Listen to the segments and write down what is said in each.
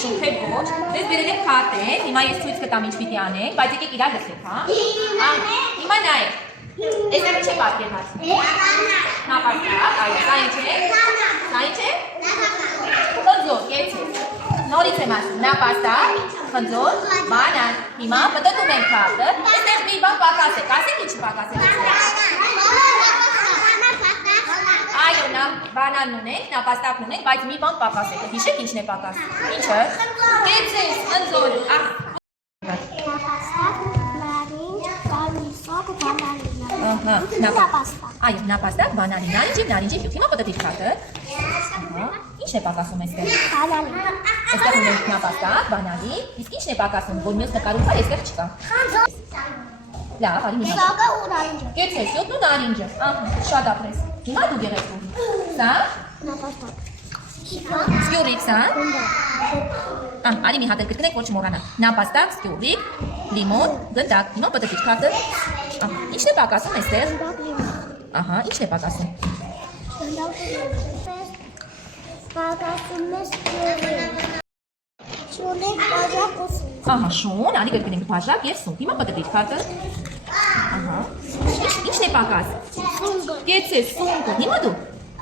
Շուն թե ոչ։ Դες բերել եք քարտեր, հիմա ես ցույց կտամ ինչ պիտի անենք, բայց եկեք իրար լսեք, հա։ Հիմա նայեք։ Այստեղ ինչ է պատկերված։ Նապաստակ, այո, սա ինչ է։ Սա ինչ է։ Խնձոր, կեցեք։ Նորից եմ ասում, նապաստակ, խնձոր, բանան։ Հիմա մտնում ենք քարտը։ Այստեղ մի բան պակաս է, ասեք ինչ պակաս է։ Այո, բանանն ունենք, նապաստակն ունենք, բայց մի բան պակաս է։ Հիշեք ինչն է պակաս։ Ինչը։ Կեցեք, խնձոր, Այո, նապաստակ, բանալին, նարինջի հյութ, հիմա պտտիր քարտը։ Ինչ է պակասում այստեղ։ Այստեղ ունենք նապաստակ, բանալի, իսկ ինչն է պակասում, որ մյուս նկարում կա, այստեղ չկա։ Լավ, արի հիմա։ Շոգը ու նարինջը։ Կեցեք, հյութն ու նարինջը, շատ ապրես։ Հիմա դու գեղեցու։ Սա։ Նապաստակ։ Սկյուրիկ, սա։ Արի մի հատ էլ կրկնեք, որ չմոռանա։ Նապաստակ, սկյուրիկ, լիմոն, գնդակ, հիմա պտտիր քարտը։ Ինչն է պակասում այստեղ։ Ահա, ինչն է պակասում։ Պակասում է շունիկ, բաժակ ու սուն։ Ահա, շուն, արի կրկնենք բաժակ և սուն։ Հիմա պտտիր քարտը։ Ահա։ Ինչն է պակաս։ Սունգը։ Կեցեք, սունգը։ Հիմա դու։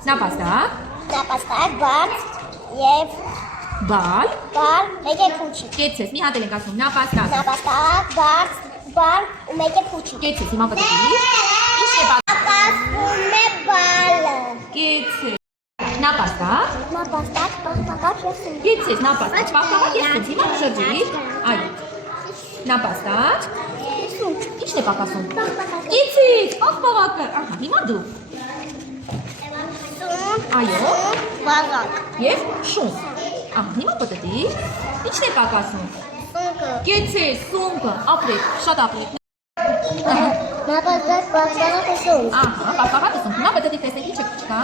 Նապաստակ, Նապաստակ, բան և բալ, մեկ է փուչիկ։ կեցեք, մի հատ էլ ենք ասում, նապաստակ։ Նապաստակ, բան ու մեկ է փուչիկ։ Կեցեք, հիմա պտտիր։ Ինչն է պակաս։ Պակասում է բալը։ Կեցեք, նապաստակ, Նապաստակ, պաղպաղակ և սուն։ կեցեք, նապաստակ, պաղպաղակ և սուն։ Հիմա շրջիր, այո, նապաստակ, ինչն է պակասում։ Կեցեք, պաղպաղակը, ահա, հիմա դու։ Այո, Բաժակ։ և շուն։ Ահա, հիմա պտտիր, ինչն է պակասում։ Սունգը։ Կեցեք, սունգը, ապրեք, շատ ապրեք։ Նապաստակ, պաղպաղակ ու սուն։ Ահա, պաղպաղակը սուն, հիմա պտտիր տեսեք, ինչը չկա։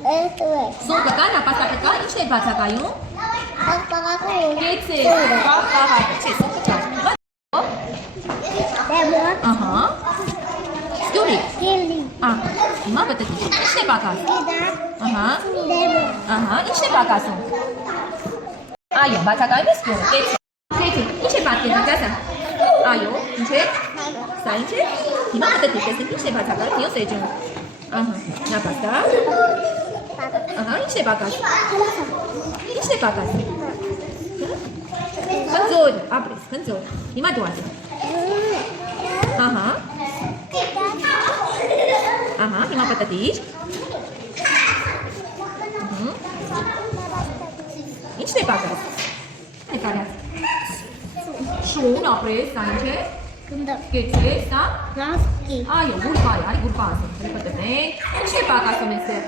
Սունգը կա, նապաստակը կա, ինչն է բացակայում։ Պաղպաղակը ու Կեցեք, պաղպաղակը, չէ, սունգը չար։ դեմոն, Ահա, սկյուրիկ, գիլի, հիմա պտտիր, ինչն է պակաս։ գիդակ, Ահա, դեմոն, ահա, ինչն է պակասում։ Այո, բացակայում է սկյուրը, կեցեք, ինչ է պատկերված, ասա։ Այո, ինչ է։ Սա ինչ է։ Հիմա պտտիր, տեսեք, ինչն է բացակայում, մյուս էջում։ Ահա, նապաստակ։ Ահա, ինչն է պակաս։ Ինչն է պակաս։ Խնձոր, ապրես, խնձոր։ Հիմա դու ասա։ Ահա, ահա, հիմա պտտիր։ Ինչն է պակաս։ Նկարյաց։ Շուն, ապրես, սա ինչ է։ գնդակ, Կեցեք, սա։ նասկի, Այո, գուրբա է, արի գուրբա ասենք, պտտենք։ Ինչն է պակասում այստեղ։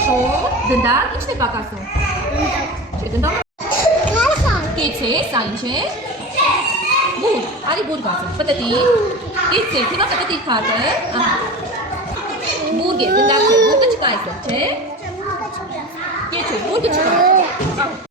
Շուն, գնդակ, ինչն է պակասում։ Չէ, գնդակ։ Կեցեք, սա ինչ է։ Բուր, արի բուր գացեք, պտտիր։ Կեցեք, հիմա պտտիր քարտը։ Բուրգ է, գնդակ է, բուրգը չկա այստեղ, չէ։ Կեցեք, բուրգը չկա։